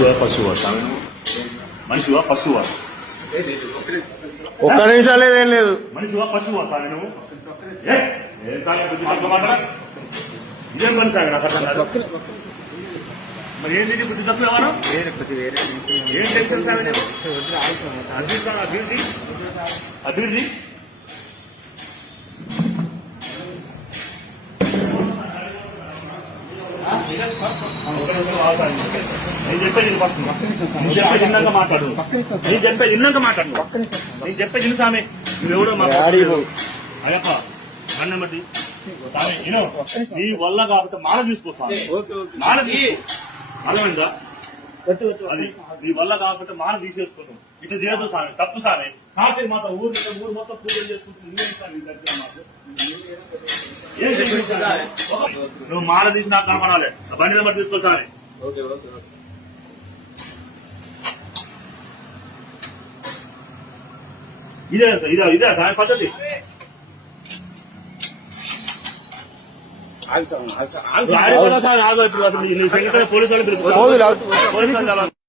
మనిషివా పశువా స్వామి? మనిషివా పశువా? ఒక్క నిమిషం లేదేం లేదు. మనిషివా పశువా స్వామి నువ్వు? ఇదేం పని సాగు నాకు అర్థం కాదు. మరి ఏంటి బుద్ధి తక్కువ ఎవరు? ఏం టెన్షన్ సాగు నేను అభివృద్ధి అభివృద్ధి నేను చెప్పేది నువ్వు చెప్పేది విన్నాక మాట్లాడు. నేను చెప్పేది విన్నాక మాట్లాడు. నేను చెప్పేది విను సామె. నువ్వెవడో మాట్లాడు అయ్యప్ప అన్నమతి సామె విను. నీ వల్ల కాబట్టి మాల తీసుకో. మాలది అర్థమైందా? అది నీ వల్ల కాబట్టి మాల తీసేసుకోవటం ఇట్లా చేయదు సామె, తప్పు సామె. కాబట్టి మాత్రం ఊరు మొత్తం పూజలు చేసుకుంటుంది. నువ్వు మాల తీసి నాకు కనపడాలి. బండి నెంబర్ తీసుకో సామె. ఇదే సామె పద్ధతి. ఆగో ఇప్పుడు పోలీసు వాళ్ళు